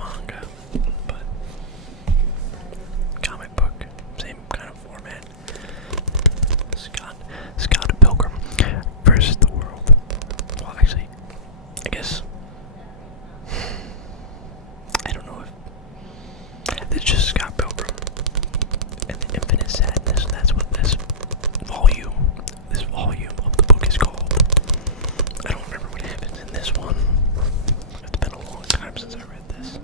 manga, but comic book, same kind of format. Scott Pilgrim versus the World. Well, actually, I guess I don't know if it's just Scott Pilgrim and the Infinite Sadness. That's what this volume of the book is called. I don't remember what happens in this one. It's been a long time since I read this.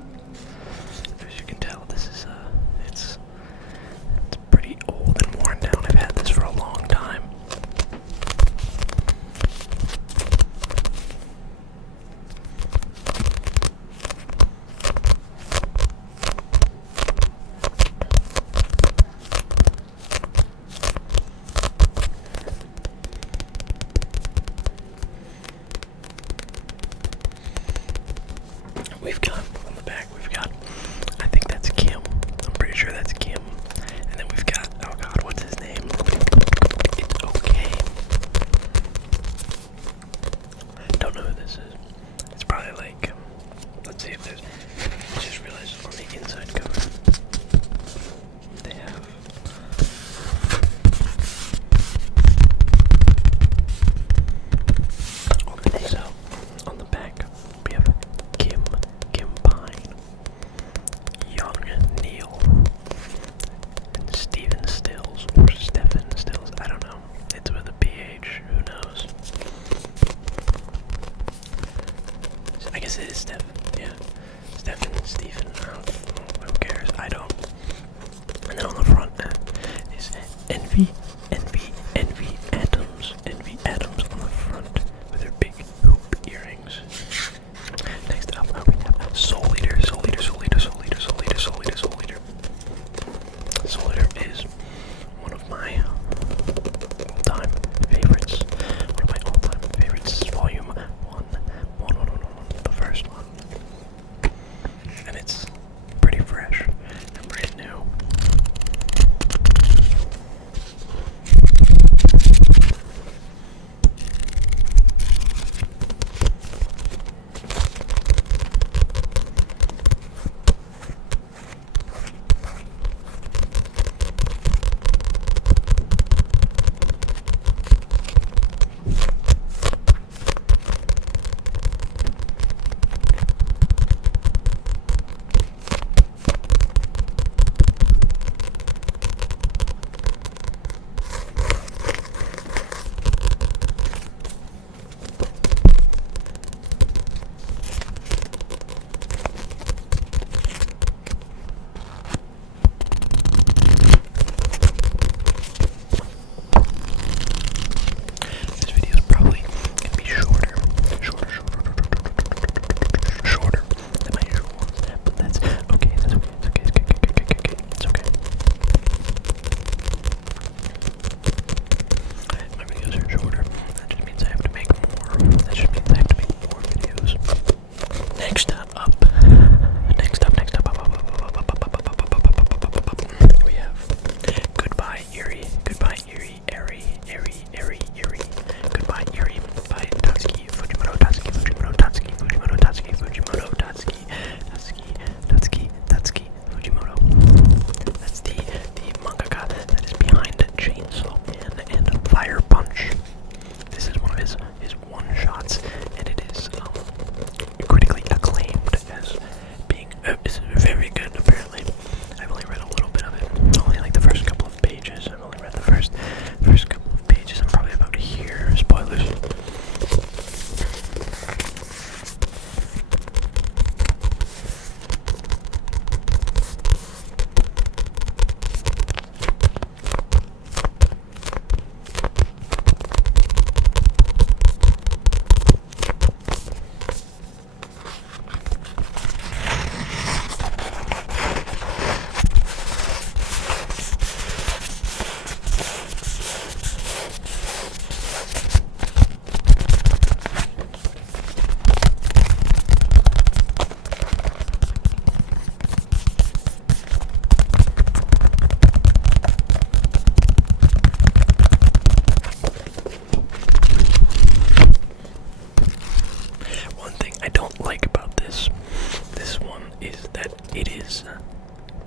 is that it is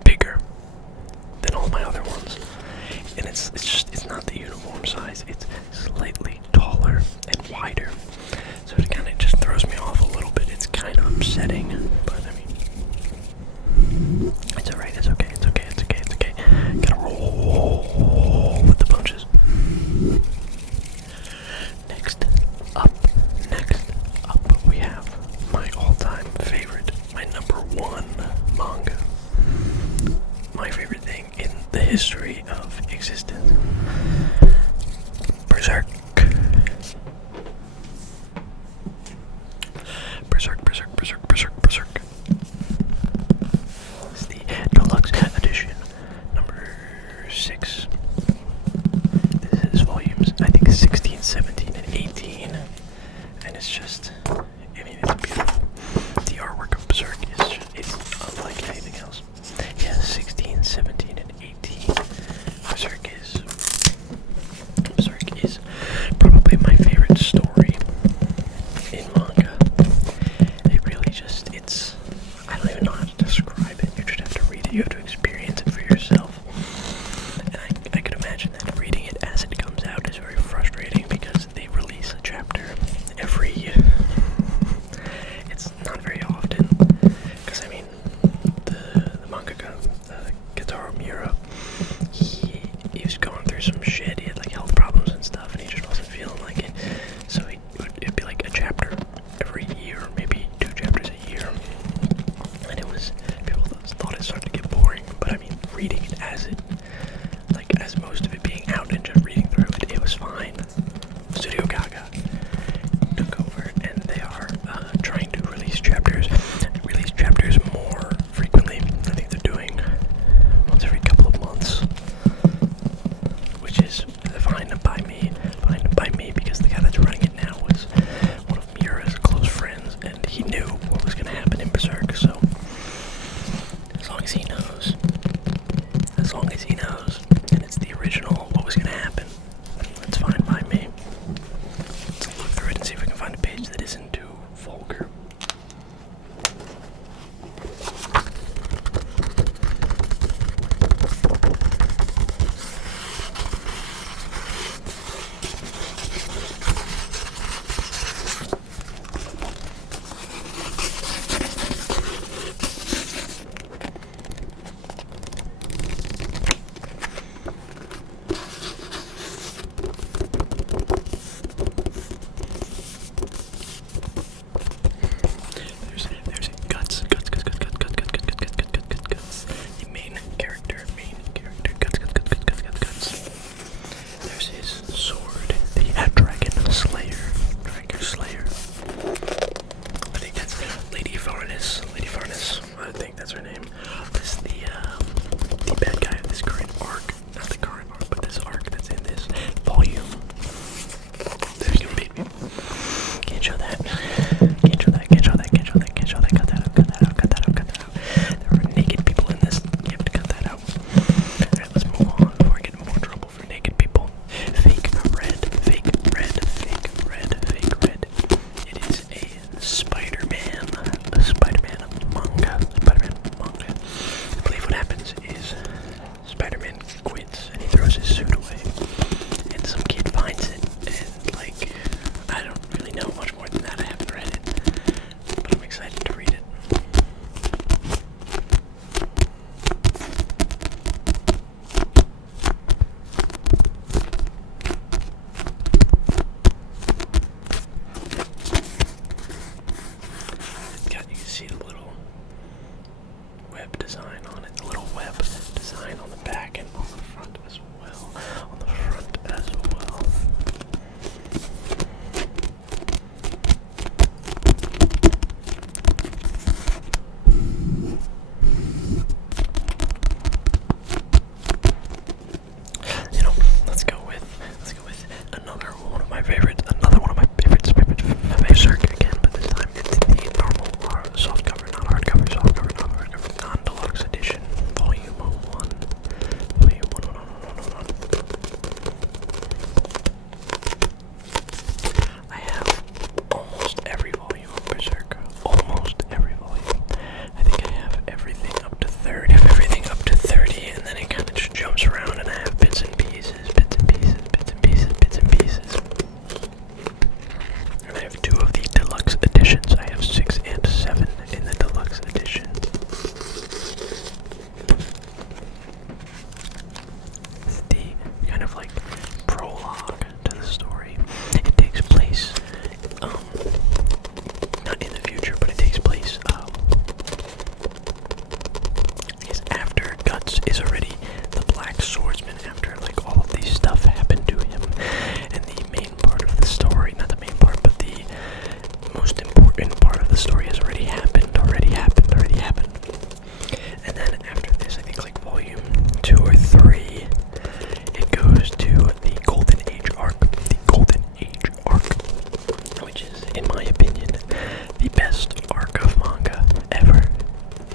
bigger than all my other ones, and it's not the uniform size. It's slightly taller and wider, so it kind of just throws me off a little bit. It's kind of upsetting, but I mean, it's alright. It's okay. It's okay. It's okay. It's okay. Gotta roll with the punches. Next up, we have my all-time favorite, my number one manga. My favorite thing in the history of existence. Berserk. Berserk. It's the deluxe edition, number 6. This is volumes, I think, 16, 17, and 18. And it's just, I mean, it's beautiful. The artwork of Berserk is just, it's unlike anything else. Yeah, 16, 17, and 18. Berserk is probably my favorite story in manga. It really just, it's, I don't even know how to describe it. You just have to read it. You have to experience it for yourself. And I could imagine that reading it as it comes out is very frustrating because they release a chapter every, it's not very often, because I mean, the mangaka, Kitaro Miura, he was going through some shit. He had like health problems and stuff, and he just wasn't feeling like it. So it'd be like a chapter every year, maybe 2 chapters a year, and it was, people thought it started to get boring. But I mean, reading it as it, like as most of it being out and just reading through it, it was fine. Studio Gaga took over, and they are trying to release chapters more frequently. I think they're doing once every couple of months, which is fine by me because the guy that's running it now was one of Miura's close friends, and he knew what was going to happen in Berserk. So as long as he knows, and it's the original what was going to happen, it's fine by me. Let's look through it and see if we can find a page that isn't too vulgar. There's guts. The main character, guts. There's his sword, the Dragon Slayer. I think that's Lady Farnes. I think that's her name. This is the bad guy of this current arc. Not the current arc, but this arc that's in this volume. There you go, baby. Can't show that. Cut that out. There are naked people in this. You have to cut that out. Alright, let's move on before I get in more trouble for naked people. Fake red. It is a Spider-Man manga. I believe what happens is Spider-Man quits and he throws his suit away, and some kid finds it, and like, I don't really know much more than that. I haven't read it, but I'm excited to read it. You can see the little web design on it, on the back and on the front as well. You know, let's go with another one of my favorites, Berserk again, but this time it's the normal softcover, not hardcover, non-deluxe edition. everything up to 30. I have everything up to 30, and then it kind of just jumps around, and I have bits and pieces, bits and pieces, bits and pieces, bits and pieces. And I have 2 of the deluxe editions. I have 6 and 7 in the deluxe edition. It's the kind of like prologue to the story. It takes place, not in the future, but it takes place, I guess after Guts is already the Black Swordsman, after like all of these stuff happened to him, and the main part of the story, not the main part, but the most important part of the story has already happened, already happened. And then after this, I think like volume 2 or 3, it goes to the Golden Age arc, which is, in my opinion, the best arc of manga ever.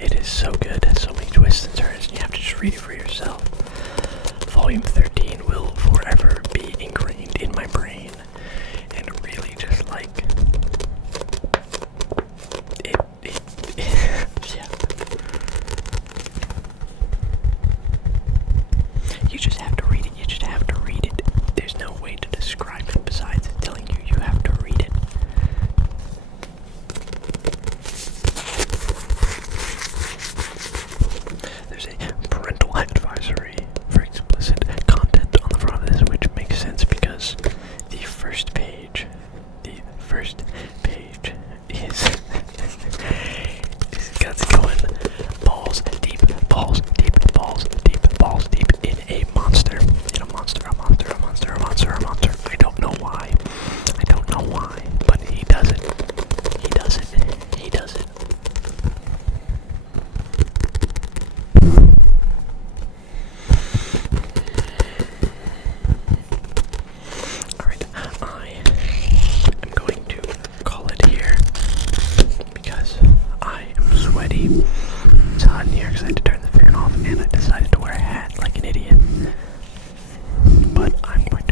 It is so good, it has so many twists and turns, and you have to just read it for yourself. Volume 13 will forever be ingrained in my brain, and really just like, yeah. You just have to read it, There's no way to describe it besides telling you you have to read it. There's a parental advisory for explicit content on the front of this, which makes sense because the first page is Guts going balls deep in a monster. I don't know why, but he does it. Alright, I am going to call it here because I am sweaty. It's hot in here because I had to turn the fan off, and I decided to wear a hat like an idiot. But I'm going